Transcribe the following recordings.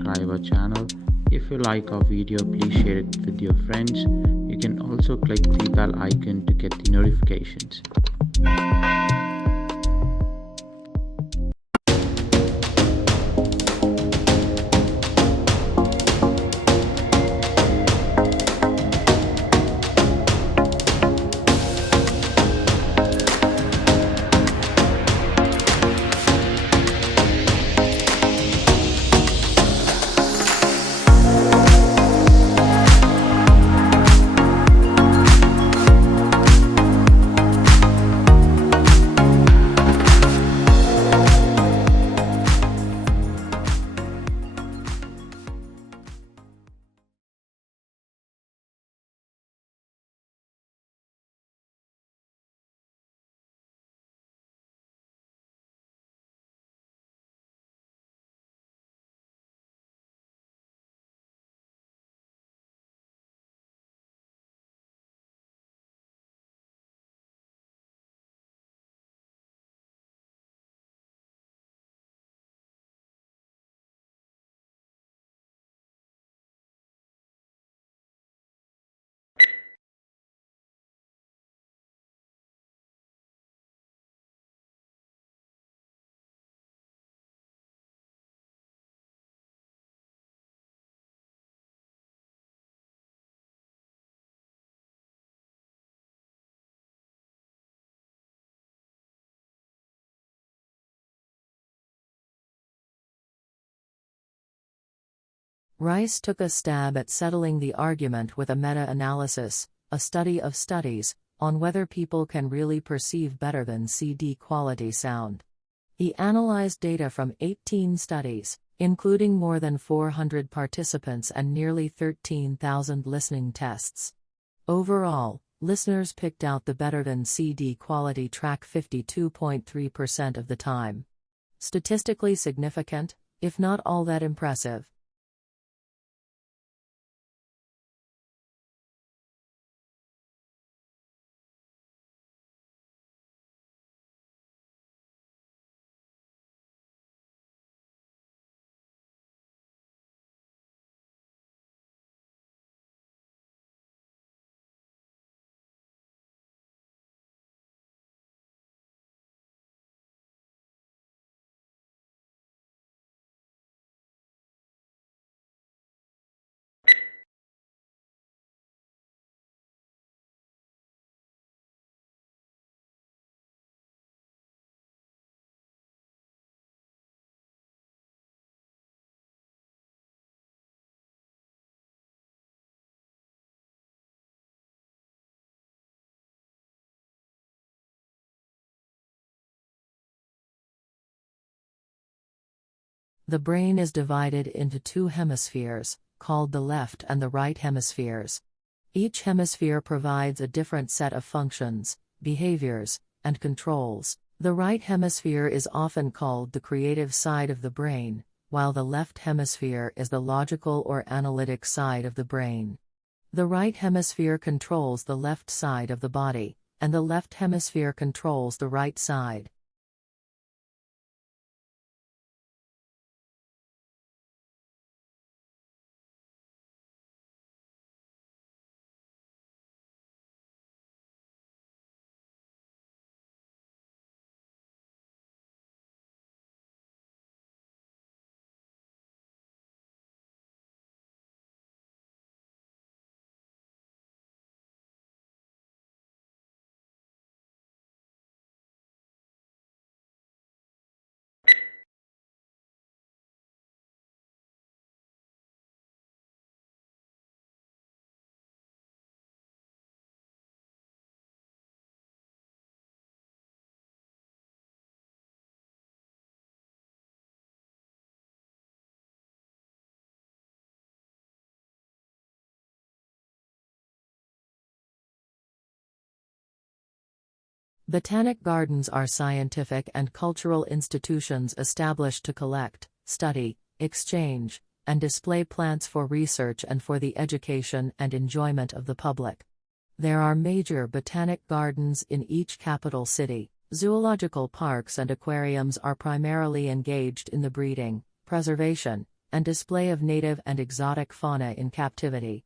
subscribe our channel. If you like our video, please share it with your friends. You can also click the bell icon to get the notifications. Rice took a stab at settling the argument with a meta-analysis, a study of studies, on whether people can really perceive better than CD quality sound. He analyzed data from 18 studies, including more than 400 participants and nearly 13,000 listening tests. Overall, listeners picked out the better than CD quality track 52.3% of the time. Statistically significant, if not all that impressive. The brain is divided into two hemispheres, called the left and the right hemispheres. Each hemisphere provides a different set of functions, behaviors, and controls. The right hemisphere is often called the creative side of the brain, while the left hemisphere is the logical or analytic side of the brain. The right hemisphere controls the left side of the body, and the left hemisphere controls the right side. Botanic gardens are scientific and cultural institutions established to collect, study, exchange, and display plants for research and for the education and enjoyment of the public. There are major botanic gardens in each capital city. Zoological parks and aquariums are primarily engaged in the breeding, preservation, and display of native and exotic fauna in captivity.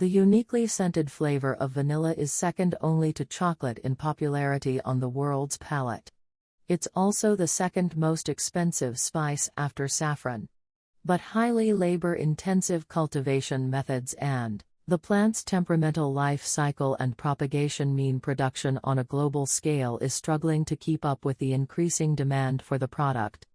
The uniquely scented flavor of vanilla is second only to chocolate in popularity on the world's palate. It's also the second most expensive spice after saffron. But highly labor-intensive cultivation methods and the plant's temperamental life cycle and propagation mean production on a global scale is struggling to keep up with the increasing demand for the product.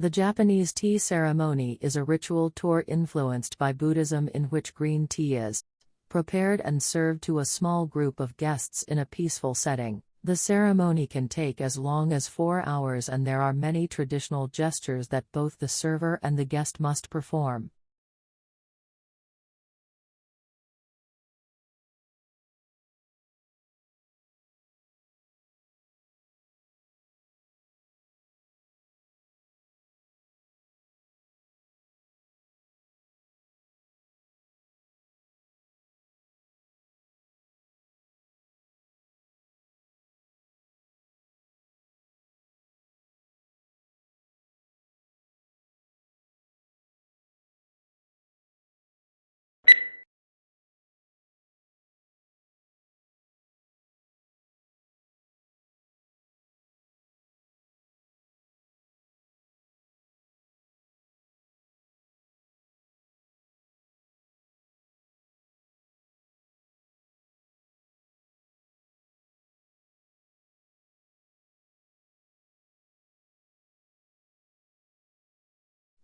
The Japanese tea ceremony is a ritual tour influenced by Buddhism in which green tea is prepared and served to a small group of guests in a peaceful setting. The ceremony can take as long as 4 hours and there are many traditional gestures that both the server and the guest must perform.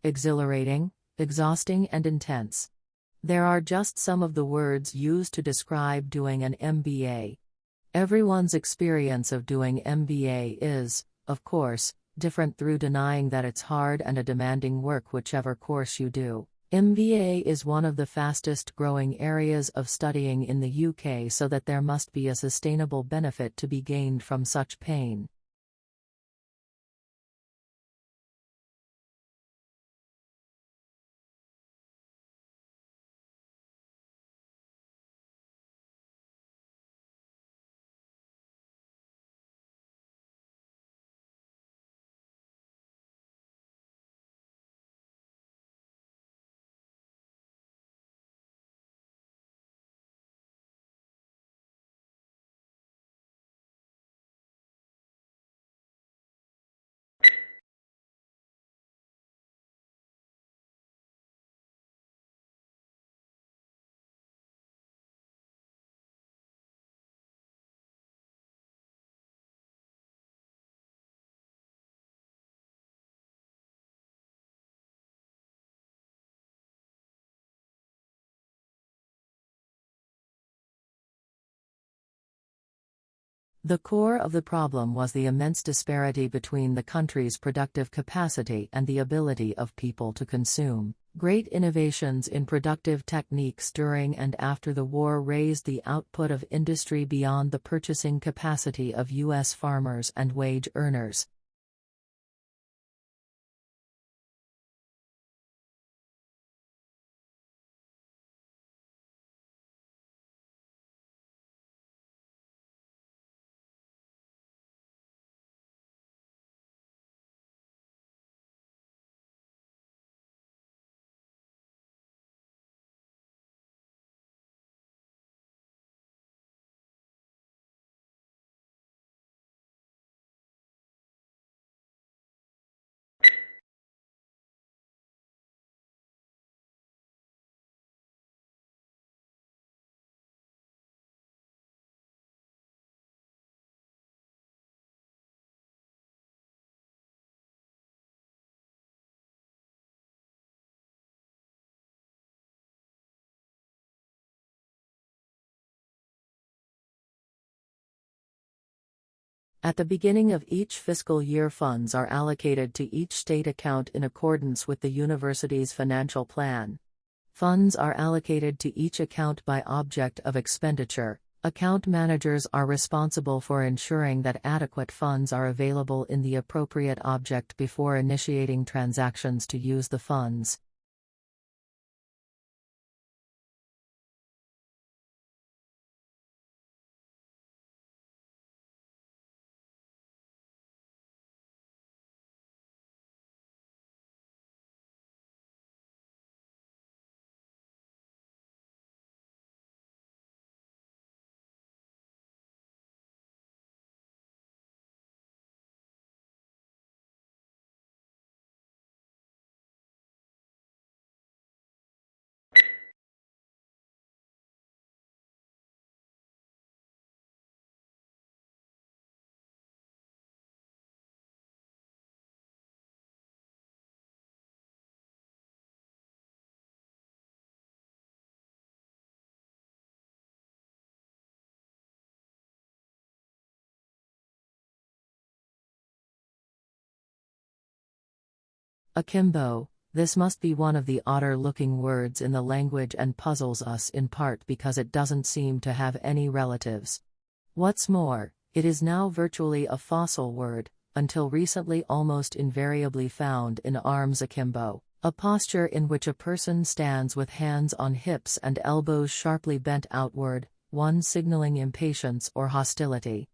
Exhilarating, exhausting and intense. There are just some of the words used to describe doing an MBA. Everyone's experience of doing MBA is, of course, different through denying that it's hard and a demanding work whichever course you do. MBA is one of the fastest growing areas of studying in the UK, so that there must be a sustainable benefit to be gained from such pain. The core of the problem was the immense disparity between the country's productive capacity and the ability of people to consume. Great innovations in productive techniques during and after the war raised the output of industry beyond the purchasing capacity of U.S. farmers and wage earners. At the beginning of each fiscal year, funds are allocated to each state account in accordance with the university's financial plan. Funds are allocated to each account by object of expenditure. Account managers are responsible for ensuring that adequate funds are available in the appropriate object before initiating transactions to use the funds. Akimbo, this must be one of the odder-looking words in the language and puzzles us in part because it doesn't seem to have any relatives. What's more, it is now virtually a fossil word, until recently almost invariably found in arms akimbo, a posture in which a person stands with hands on hips and elbows sharply bent outward, one signaling impatience or hostility.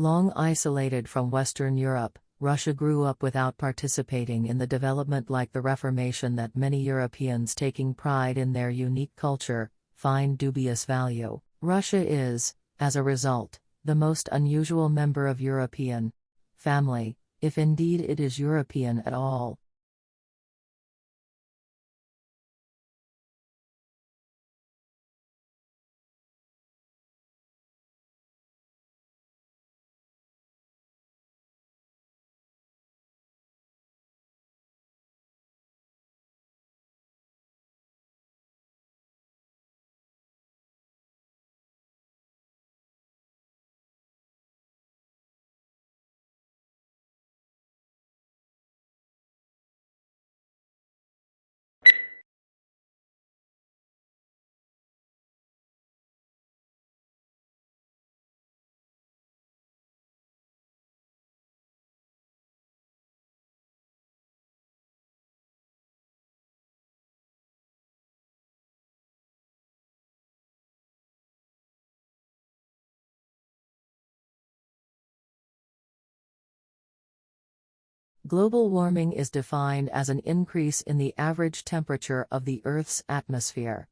Long isolated from Western Europe, Russia grew up without participating in the development like the Reformation that many Europeans taking pride in their unique culture, find dubious value. Russia is, as a result, the most unusual member of European family, if indeed it is European at all. Global warming is defined as an increase in the average temperature of the Earth's atmosphere.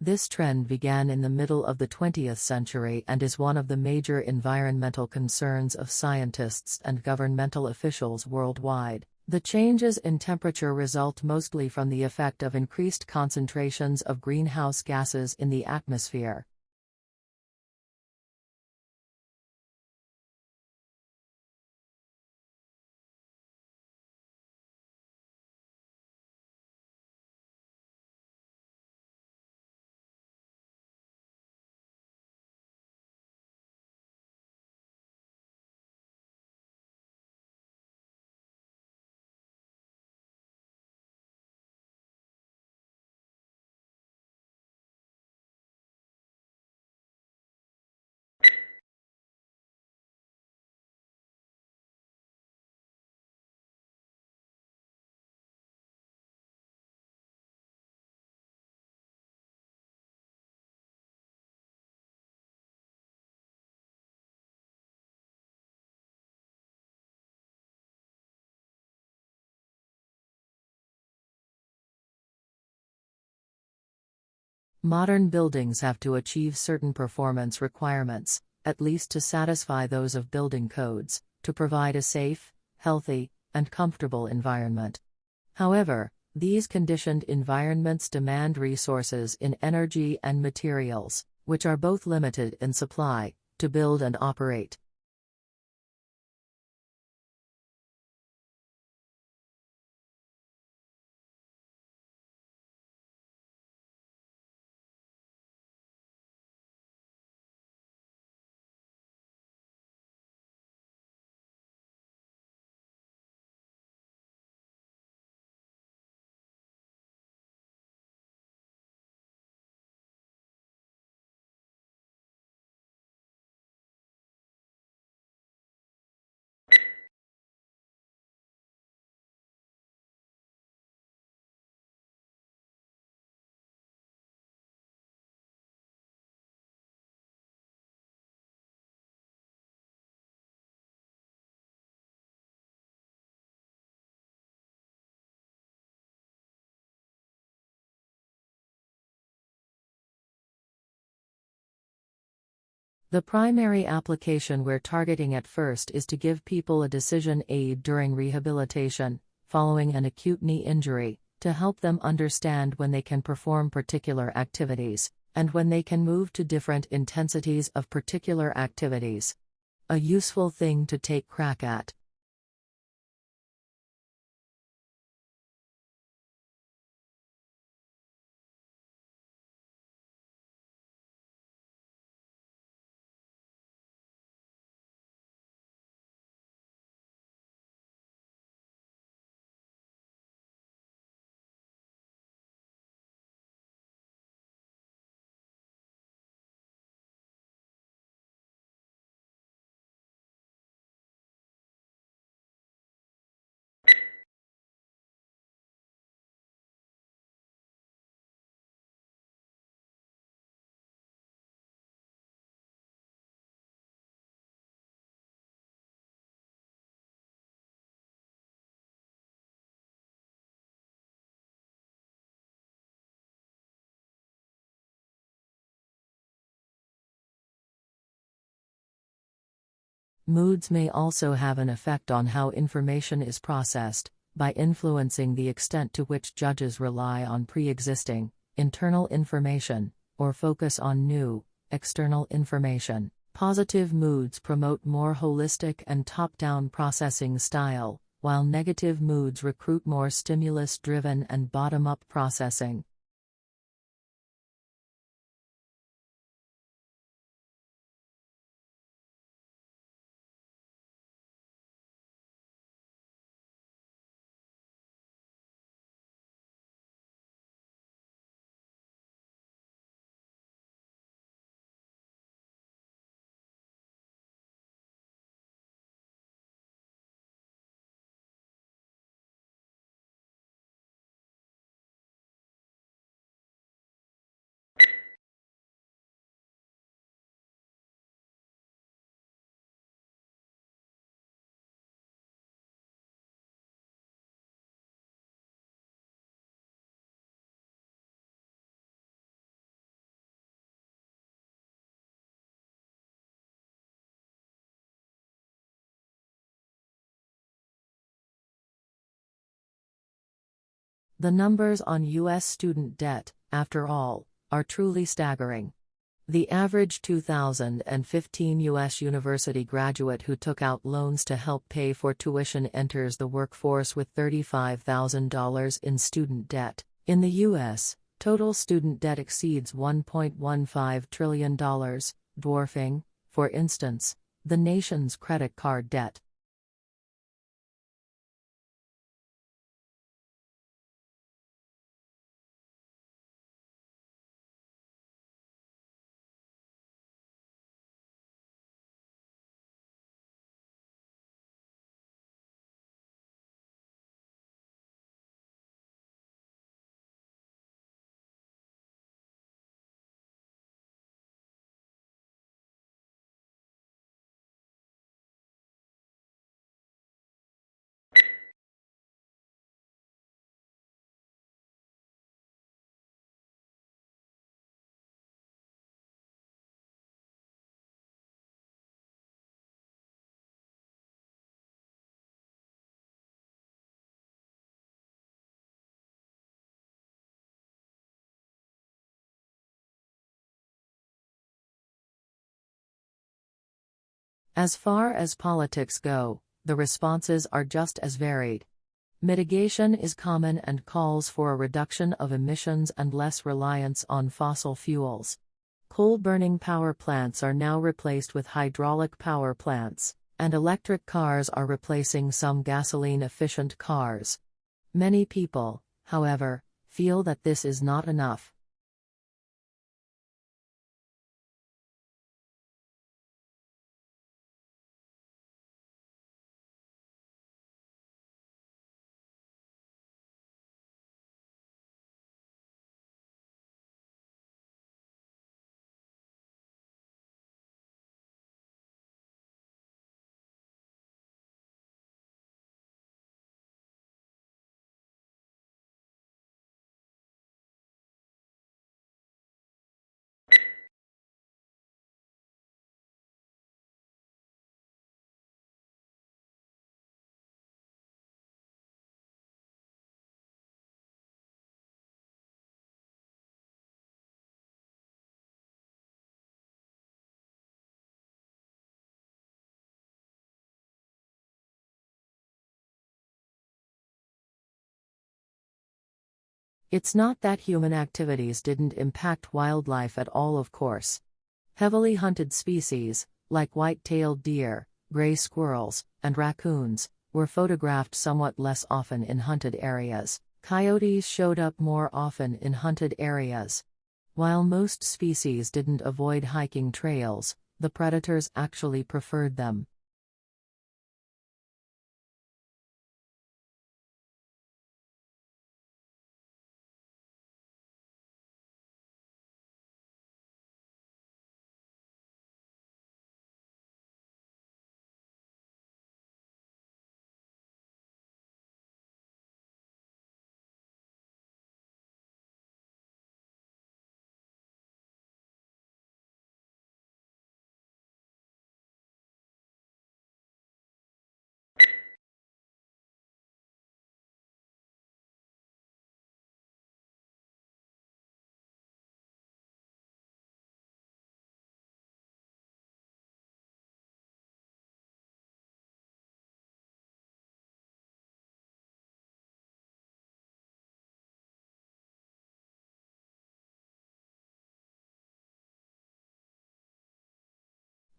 This trend began in the middle of the 20th century and is one of the major environmental concerns of scientists and governmental officials worldwide. The changes in temperature result mostly from the effect of increased concentrations of greenhouse gases in the atmosphere. Modern buildings have to achieve certain performance requirements, at least to satisfy those of building codes, to provide a safe, healthy, and comfortable environment. However, these conditioned environments demand resources in energy and materials, which are both limited in supply, to build and operate. The primary application we're targeting at first is to give people a decision aid during rehabilitation, following an acute knee injury, to help them understand when they can perform particular activities, and when they can move to different intensities of particular activities. A useful thing to take crack at. Moods may also have an effect on how information is processed, by influencing the extent to which judges rely on pre-existing, internal information, or focus on new, external information. Positive moods promote more holistic and top-down processing style, while negative moods recruit more stimulus-driven and bottom-up processing. The numbers on U.S. student debt, after all, are truly staggering. The average 2015 U.S. university graduate who took out loans to help pay for tuition enters the workforce with $35,000 in student debt. In the U.S., total student debt exceeds $1.15 trillion, dwarfing, for instance, the nation's credit card debt. As far as politics go, the responses are just as varied. Mitigation is common and calls for a reduction of emissions and less reliance on fossil fuels. Coal-burning power plants are now replaced with hydraulic power plants, and electric cars are replacing some gasoline-efficient cars. Many people, however, feel that this is not enough. It's not that human activities didn't impact wildlife at all, of course. Heavily hunted species, like white-tailed deer, gray squirrels, and raccoons, were photographed somewhat less often in hunted areas. Coyotes showed up more often in hunted areas. While most species didn't avoid hiking trails, the predators actually preferred them.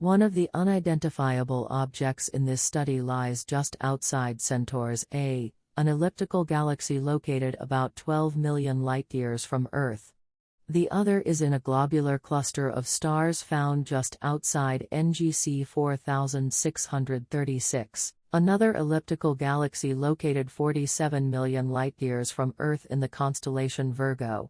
One of the unidentifiable objects in this study lies just outside Centaurus A, an elliptical galaxy located about 12 million light-years from Earth. The other is in a globular cluster of stars found just outside NGC 4636, another elliptical galaxy located 47 million light-years from Earth in the constellation Virgo.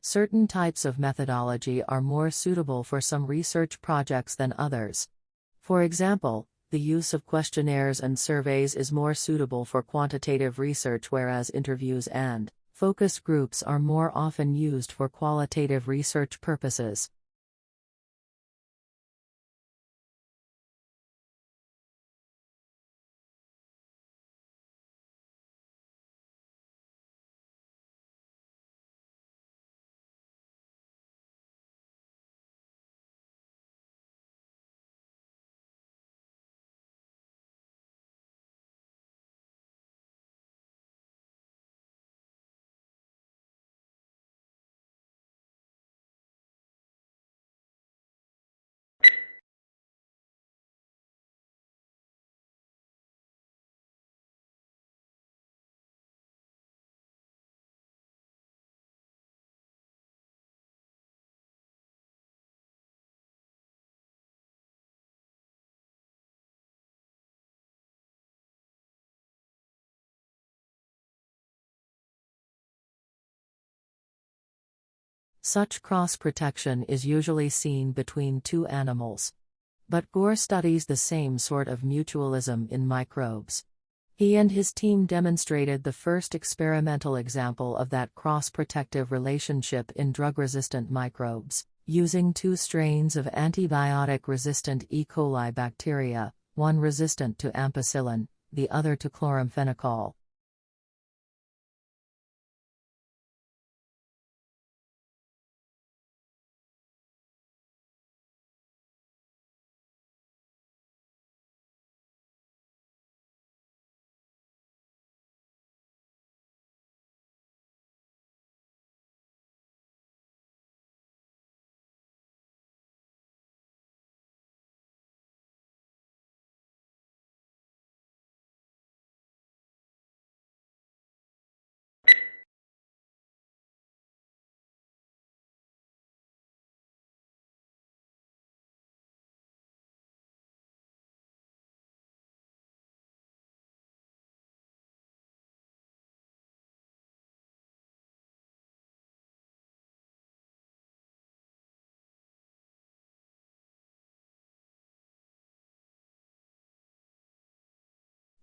Certain types of methodology are more suitable for some research projects than others. For example, the use of questionnaires and surveys is more suitable for quantitative research, whereas interviews and focus groups are more often used for qualitative research purposes. Such cross-protection is usually seen between two animals. But Gore studies the same sort of mutualism in microbes. He and his team demonstrated the first experimental example of that cross-protective relationship in drug-resistant microbes, using two strains of antibiotic-resistant E. coli bacteria, one resistant to ampicillin, the other to chloramphenicol.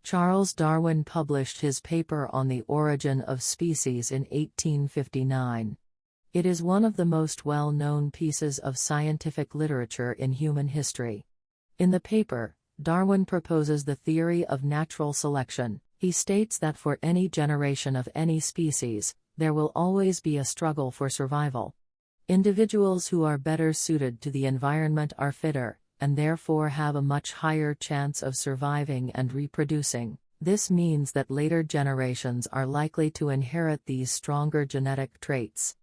Charles Darwin published his paper on the origin of species in 1859. It is one of the most well-known pieces of scientific literature in human history. In the paper, Darwin proposes the theory of natural selection. He states that for any generation of any species, there will always be a struggle for survival. Individuals who are better suited to the environment are fitter, and therefore have a much higher chance of surviving and reproducing. This means that later generations are likely to inherit these stronger genetic traits.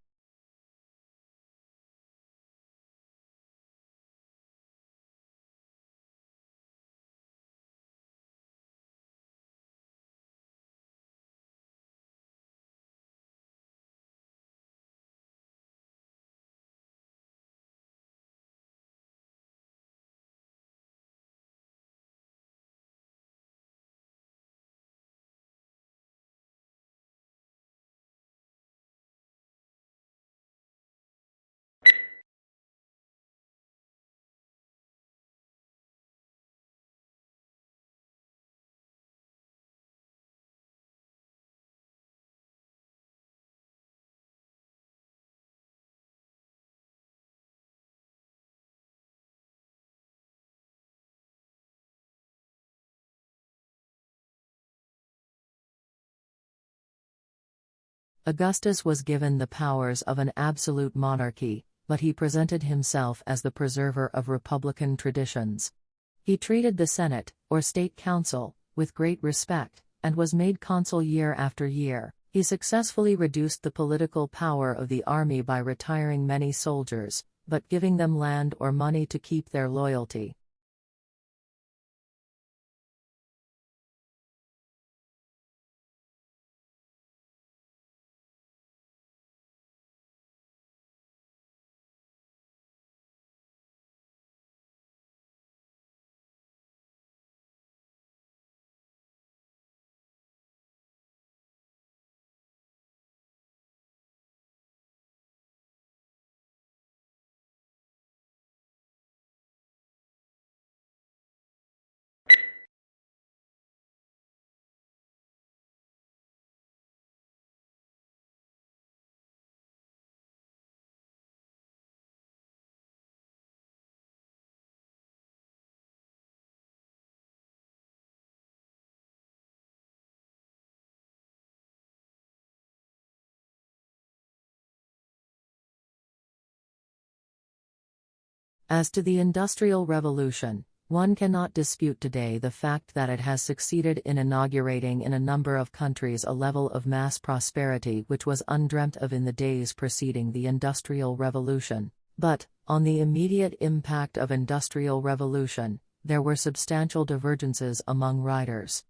Augustus was given the powers of an absolute monarchy, but he presented himself as the preserver of republican traditions. He treated the Senate, or State Council, with great respect, and was made consul year after year. He successfully reduced the political power of the army by retiring many soldiers, but giving them land or money to keep their loyalty. As to the Industrial Revolution, one cannot dispute today the fact that it has succeeded in inaugurating in a number of countries a level of mass prosperity which was undreamt of in the days preceding the Industrial Revolution. But, on the immediate impact of Industrial Revolution, there were substantial divergences among writers.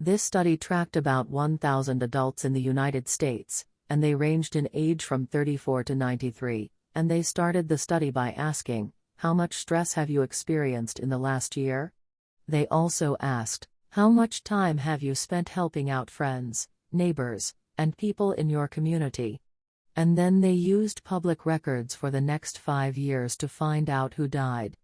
This study tracked about 1,000 adults in the United States, and they ranged in age from 34 to 93, and they started the study by asking, "How much stress have you experienced in the last year?" They also asked, "How much time have you spent helping out friends, neighbors, and people in your community?" And then they used public records for the next 5 years to find out who died.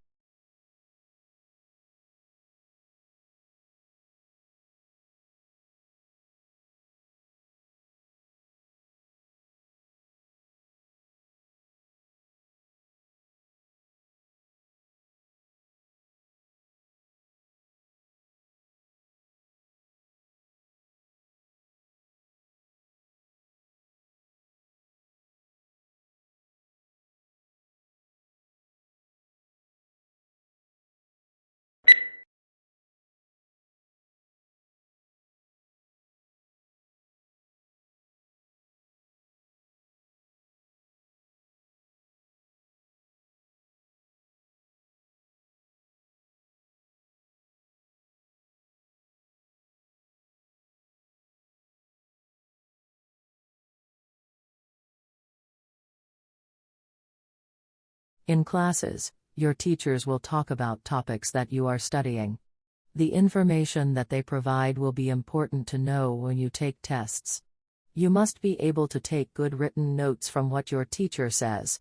In classes, your teachers will talk about topics that you are studying. The information that they provide will be important to know when you take tests. You must be able to take good written notes from what your teacher says.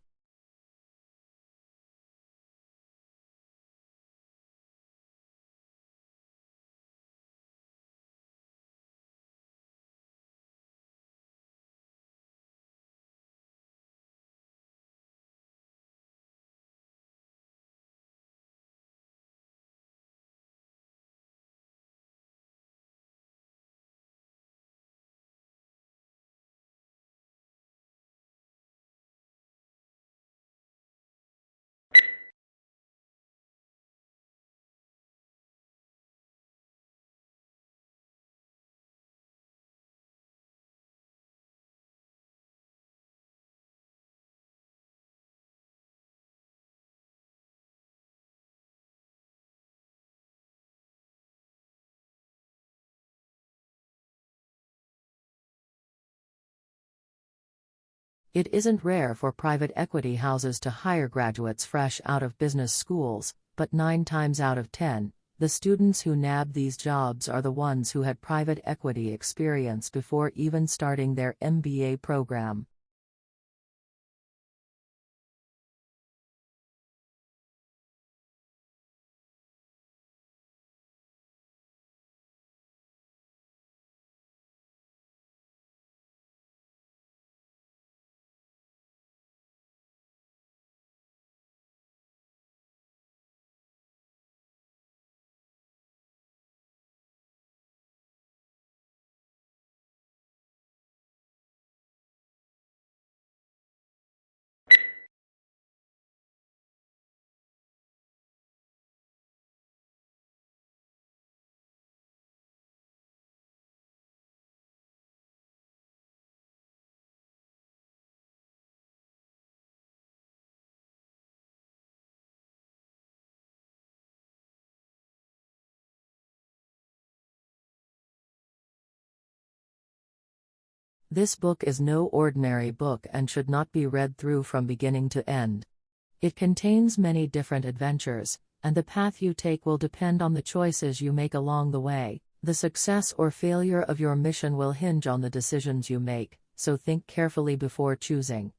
It isn't rare for private equity houses to hire graduates fresh out of business schools, but 9 times out of 10, the students who nab these jobs are the ones who had private equity experience before even starting their MBA program. This book is no ordinary book and should not be read through from beginning to end. It contains many different adventures, and the path you take will depend on the choices you make along the way. The success or failure of your mission will hinge on the decisions you make, so think carefully before choosing.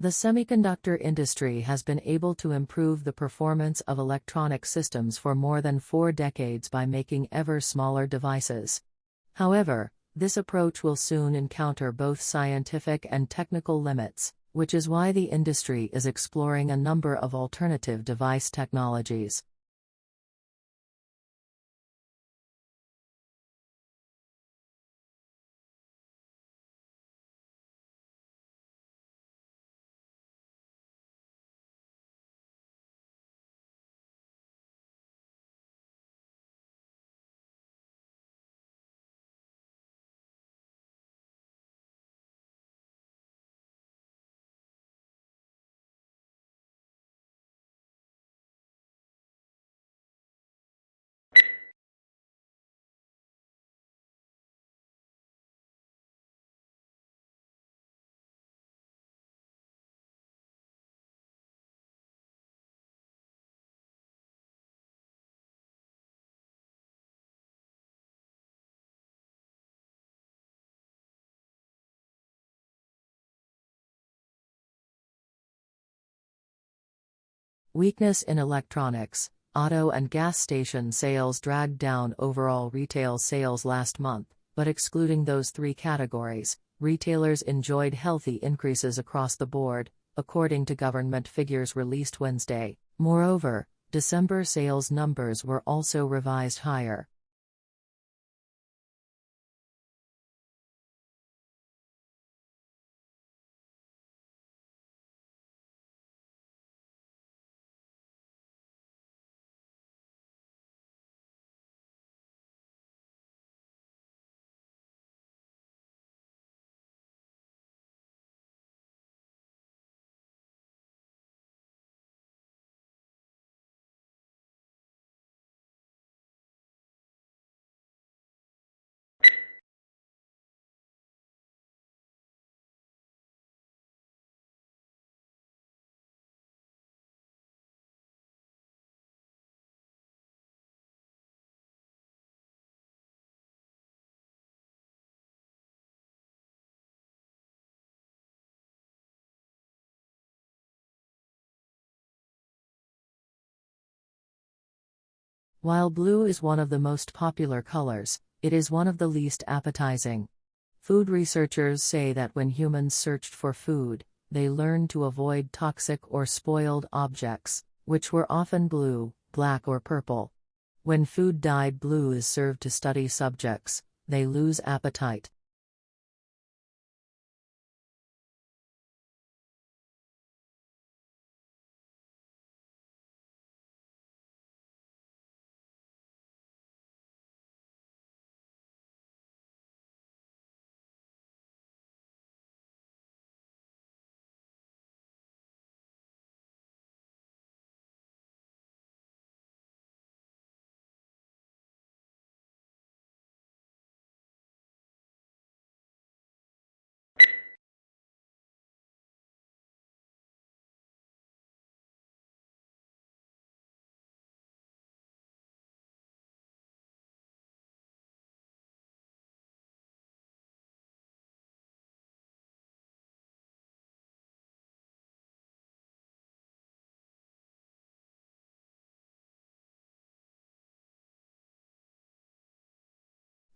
The semiconductor industry has been able to improve the performance of electronic systems for more than 4 decades by making ever smaller devices. However, this approach will soon encounter both scientific and technical limits, which is why the industry is exploring a number of alternative device technologies. Weakness in electronics. Auto and gas station sales dragged down overall retail sales last month, but excluding those 3 categories, retailers enjoyed healthy increases across the board, according to government figures released Wednesday. Moreover, December sales numbers were also revised higher. While blue is one of the most popular colors, it is one of the least appetizing. Food researchers say that when humans searched for food, they learned to avoid toxic or spoiled objects, which were often blue, black or purple. When food dyed blue is served to study subjects, they lose appetite.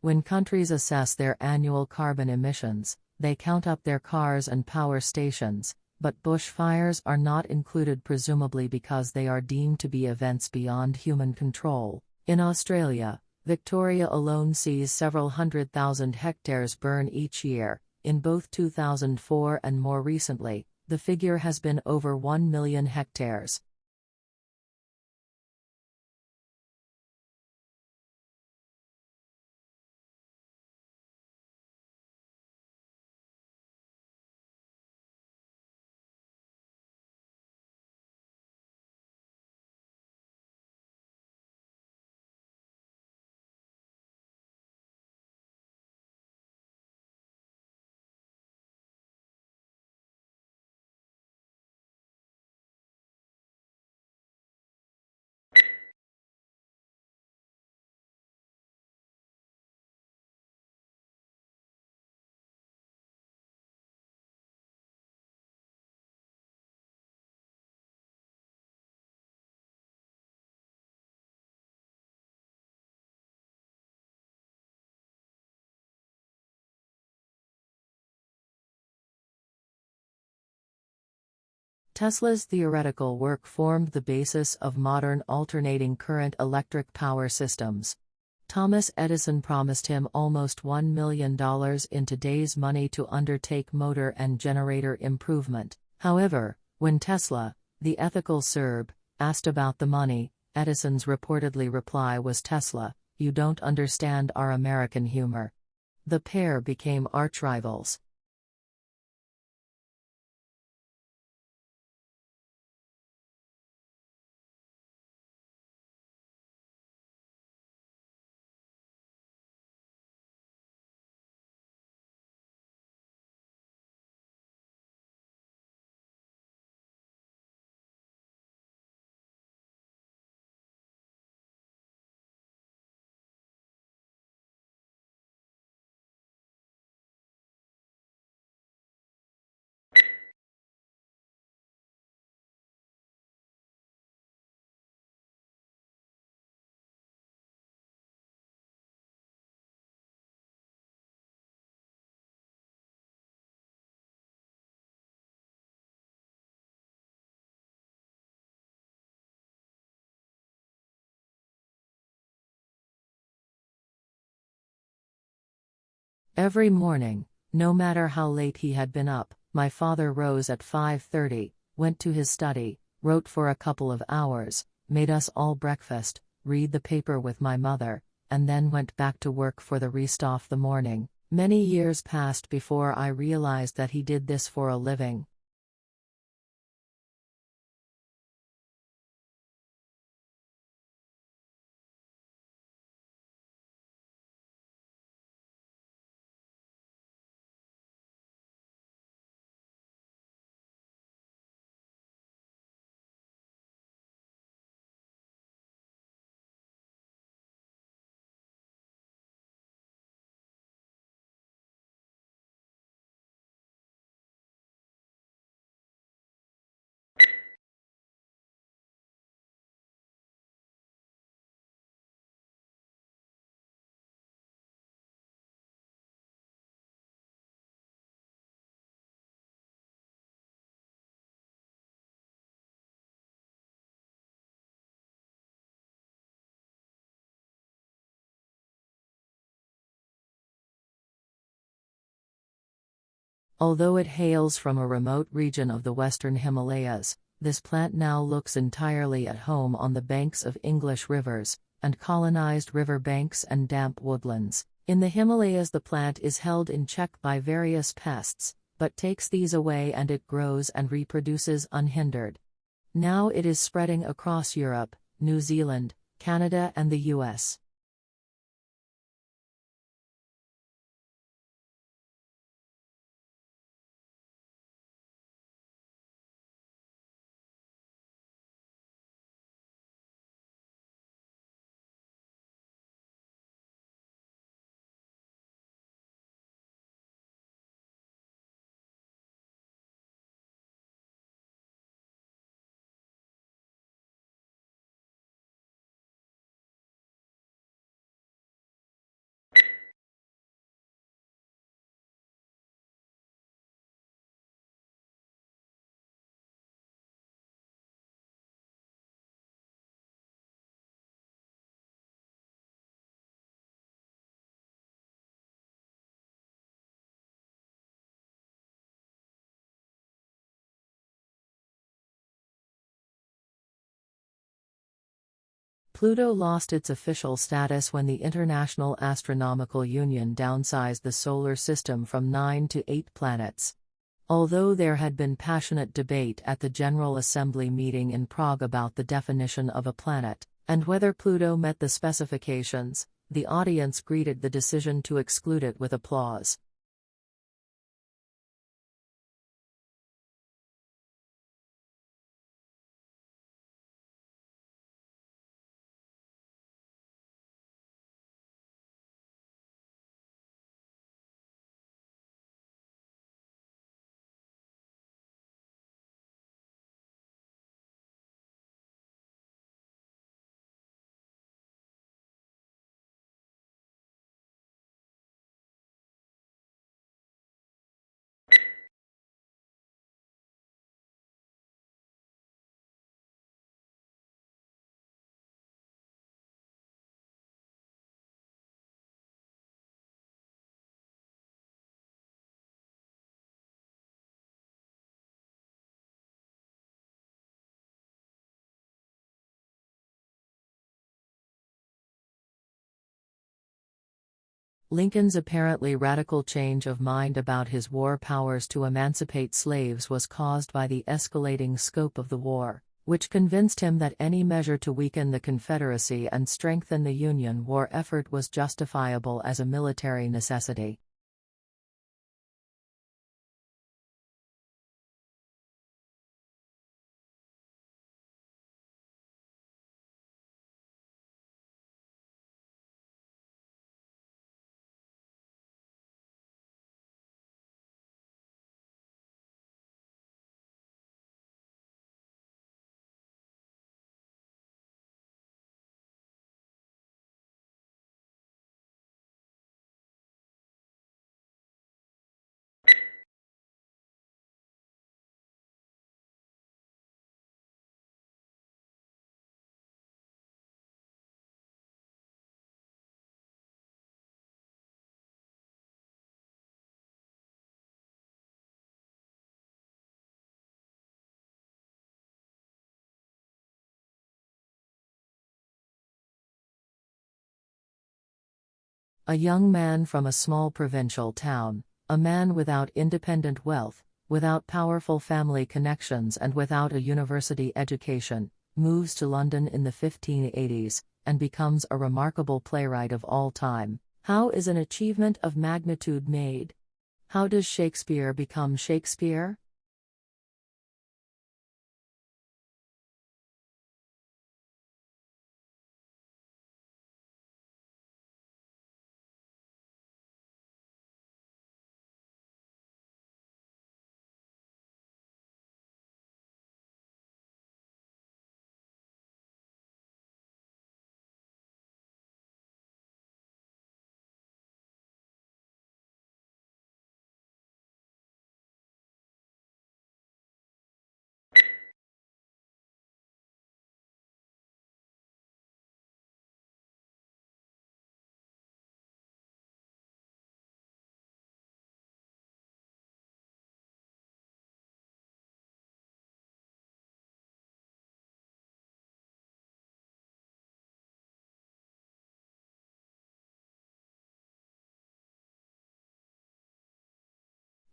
When countries assess their annual carbon emissions, they count up their cars and power stations, but bushfires are not included, presumably because they are deemed to be events beyond human control. In Australia, Victoria alone sees several 100,000 hectares burn each year. In both 2004 and more recently, the figure has been over 1 million hectares. Tesla's theoretical work formed the basis of modern alternating current electric power systems. Thomas Edison promised him almost $1 million in today's money to undertake motor and generator improvement. However, when Tesla, the ethical 𝗧𝗧𝗪, asked about the money, Edison's reportedly reply was, "Tesla, you don't understand our American humor." The pair became arch rivals. Every morning, no matter how late he had been up, my father rose at 5:30, went to his study, wrote for a couple of hours, made us all breakfast, read the paper with my mother, and then went back to work for the rest of the morning. Many years passed before I realized that he did this for a living. Although it hails from a remote region of the western Himalayas, this plant now looks entirely at home on the banks of English rivers, and colonized river banks and damp woodlands. In the Himalayas, the plant is held in check by various pests, but takes these away and it grows and reproduces unhindered. Now it is spreading across Europe, New Zealand, Canada and the US. Pluto lost its official status when the International Astronomical Union downsized the solar system from 9 to 8 planets. Although there had been passionate debate at the General Assembly meeting in Prague about the definition of a planet, and whether Pluto met the specifications, the audience greeted the decision to exclude it with applause. Lincoln's apparently radical change of mind about his war powers to emancipate slaves was caused by the escalating scope of the war, which convinced him that any measure to weaken the Confederacy and strengthen the Union war effort was justifiable as a military necessity. A young man from a small provincial town, a man without independent wealth, without powerful family connections and without a university education, moves to London in the 1580s, and becomes a remarkable playwright of all time. How is an achievement of magnitude made? How does Shakespeare become Shakespeare?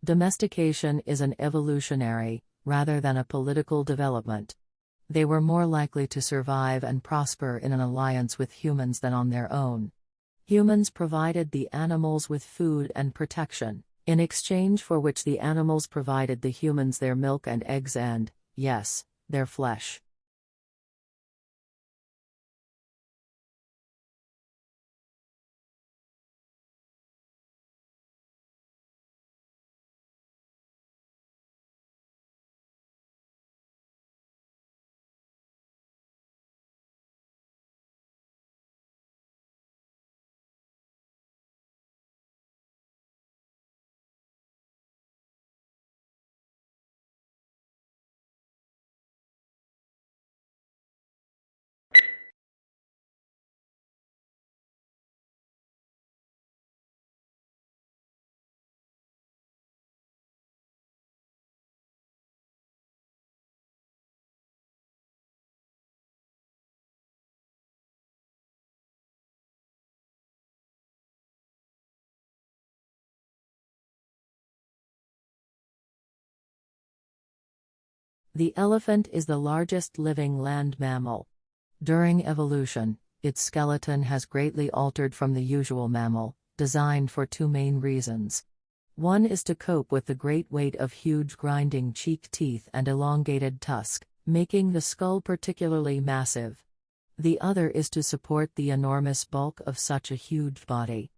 Domestication is an evolutionary, rather than a political development. They were more likely to survive and prosper in an alliance with humans than on their own. Humans provided the animals with food and protection, in exchange for which the animals provided the humans their milk and eggs and, yes, their flesh. The elephant is the largest living land mammal. During evolution, its skeleton has greatly altered from the usual mammal, designed for two main reasons. One is to cope with the great weight of huge grinding cheek teeth and elongated tusk, making the skull particularly massive. The other is to support the enormous bulk of such a huge body.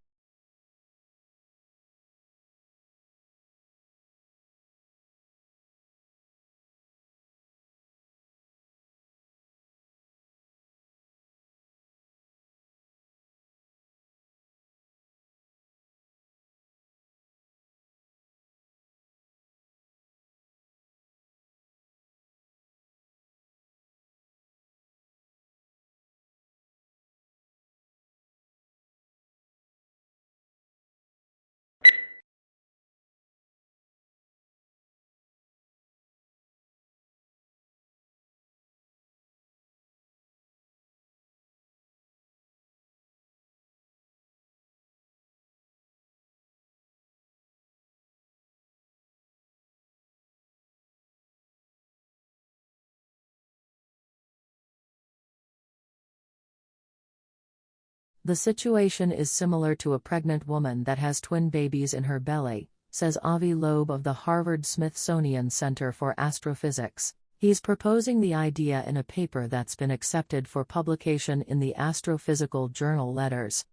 The situation is similar to a pregnant woman that has twin babies in her belly, says 𝗍𝗶𝗆𝗆 of the Harvard-Smithsonian Center for Astrophysics. He's proposing the idea in a paper that's been accepted for publication in the astrophysical journal Letters.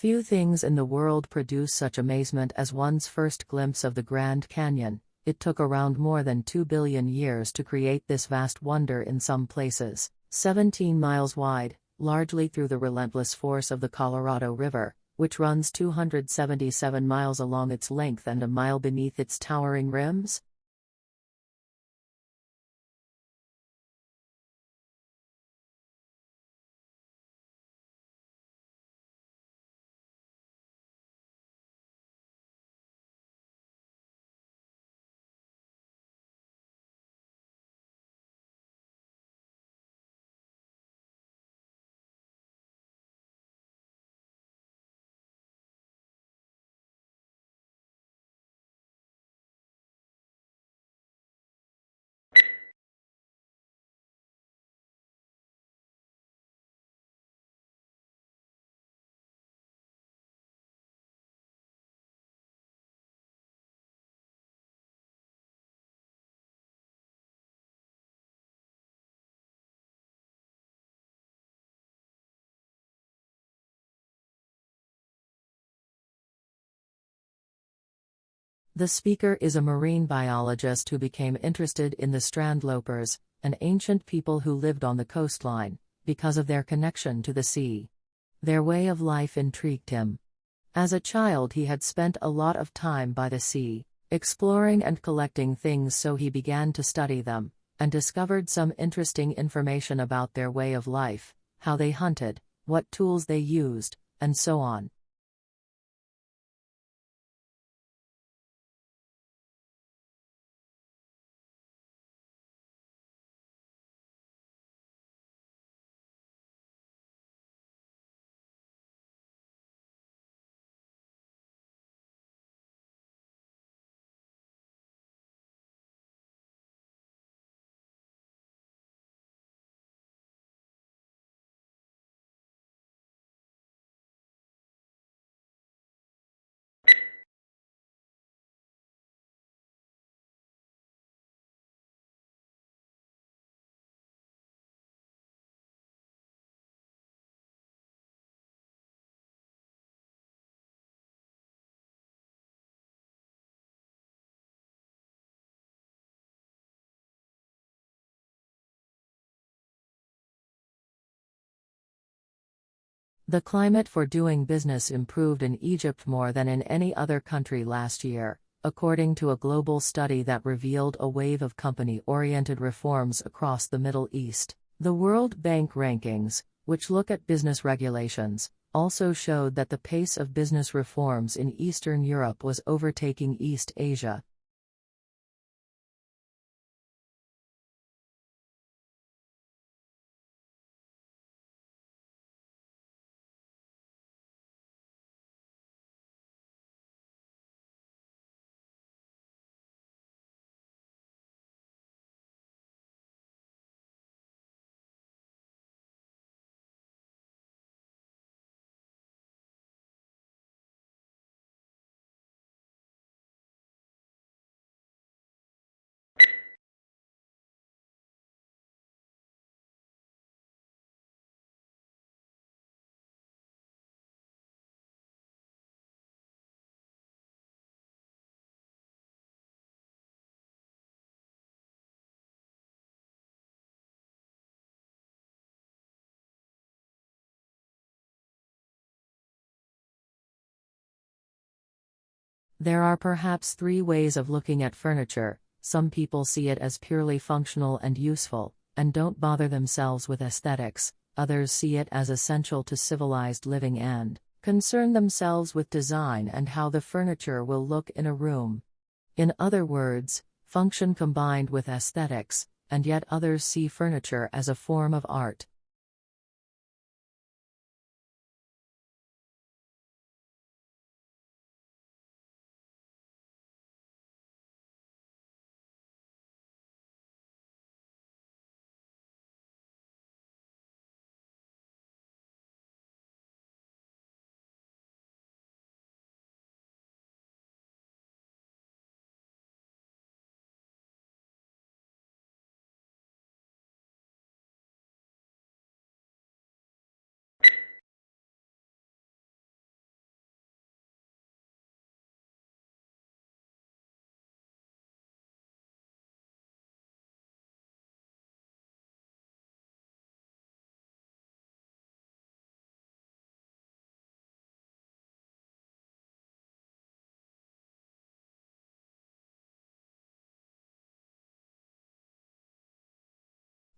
Few things in the world produce such amazement as one's first glimpse of the Grand Canyon. It took around more than 2 billion years to create this vast wonder in some places, 17 miles wide, largely through the relentless force of the Colorado River, which runs 277 miles along its length and a mile beneath its towering rims. The speaker is a marine biologist who became interested in the strandlopers, an ancient people who lived on the coastline, because of their connection to the sea. Their way of life intrigued him. As a child he had spent a lot of time by the sea, exploring and collecting things, so he began to study them, and discovered some interesting information about their way of life, how they hunted, what tools they used, and so on. The climate for doing business improved in Egypt more than in any other country last year, according to a global study that revealed a wave of company-oriented reforms across the Middle East. The World Bank rankings, which look at business regulations, also showed that the pace of business reforms in Eastern Europe was overtaking East Asia. There are perhaps three ways of looking at furniture. Some people see it as purely functional and useful, and don't bother themselves with aesthetics. Others see it as essential to civilized living and concern themselves with design and how the furniture will look in a room. In other words, function combined with aesthetics, and yet others see furniture as a form of art.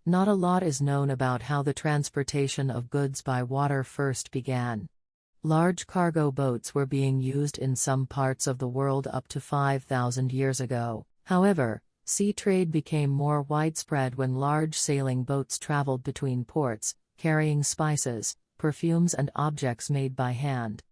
Not a lot is known about how the transportation of goods by water first began. Large cargo boats were being used in some parts of the world up to 5,000 years ago. However, sea trade became more widespread when large sailing boats traveled between ports, carrying spices, perfumes and objects made by hand.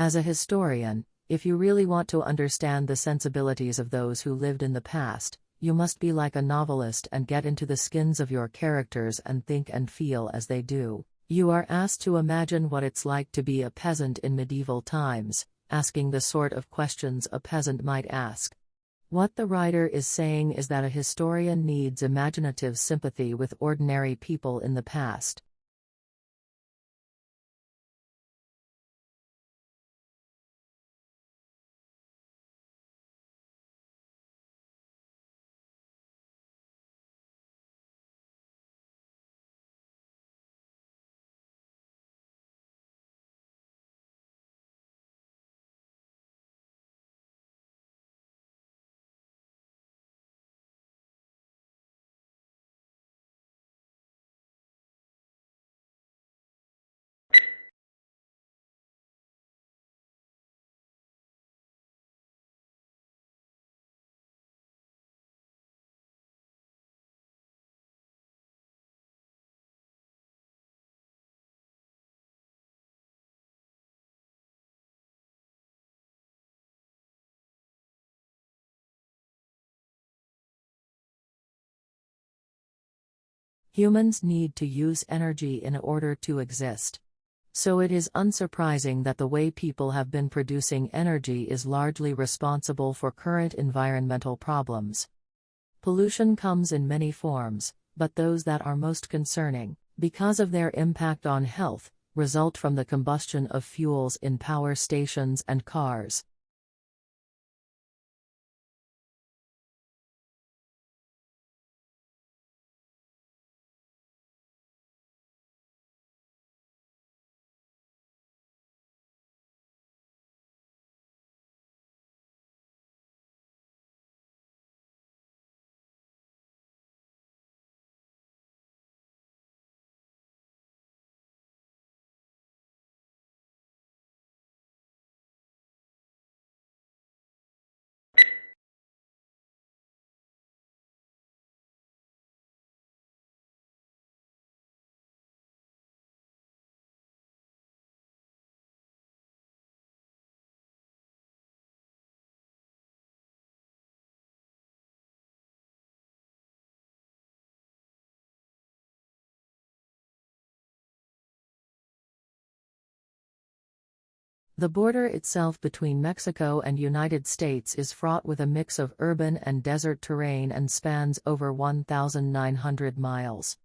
As a historian, if you really want to understand the sensibilities of those who lived in the past, you must be like a novelist and get into the skins of your characters and think and feel as they do. You are asked to imagine what it's like to be a peasant in medieval times, asking the sort of questions a peasant might ask. What the writer is saying is that a historian needs imaginative sympathy with ordinary people in the past. Humans need to use energy in order to exist. So it is unsurprising that the way people have been producing energy is largely responsible for current environmental problems. Pollution comes in many forms, but those that are most concerning, because of their impact on health, result from the combustion of fuels in power stations and cars. The border itself between Mexico and United States is fraught with a mix of urban and desert terrain and spans over 1,900 miles.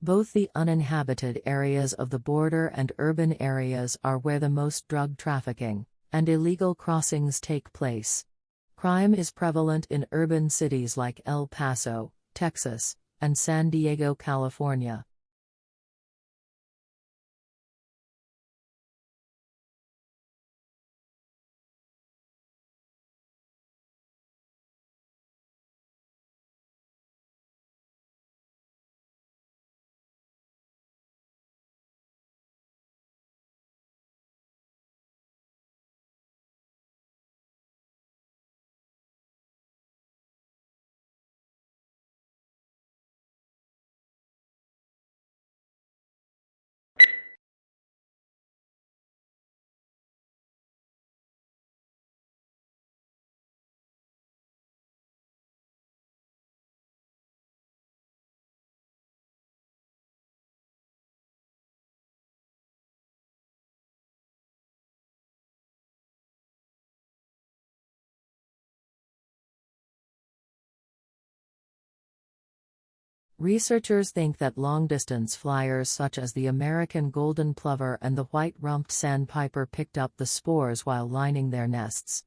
Both the uninhabited areas of the border and urban areas are where the most drug trafficking and illegal crossings take place. Crime is prevalent in urban cities like El Paso, Texas, and San Diego, California. Researchers think that long-distance flyers such as the American golden plover and the white-rumped sandpiper picked up the spores while lining their nests.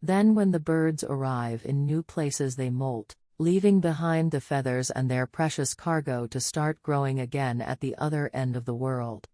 Then when the birds arrive in new places they molt, leaving behind the feathers and their precious cargo to start growing again at the other end of the world.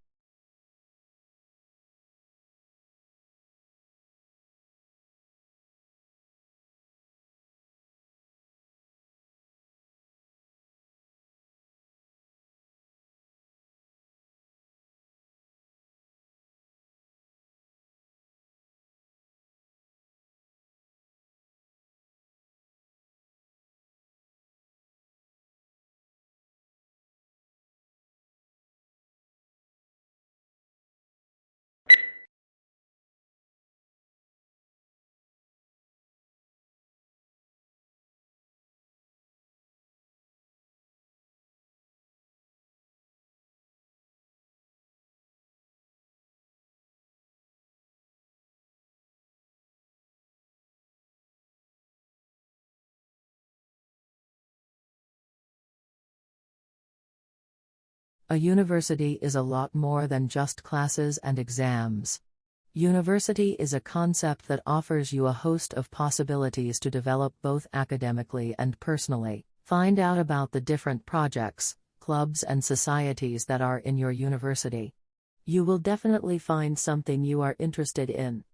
A university is a lot more than just classes and exams. University is a concept that offers you a host of possibilities to develop both academically and personally. Find out about the different projects, clubs and societies that are in your university. You will definitely find something you are interested in.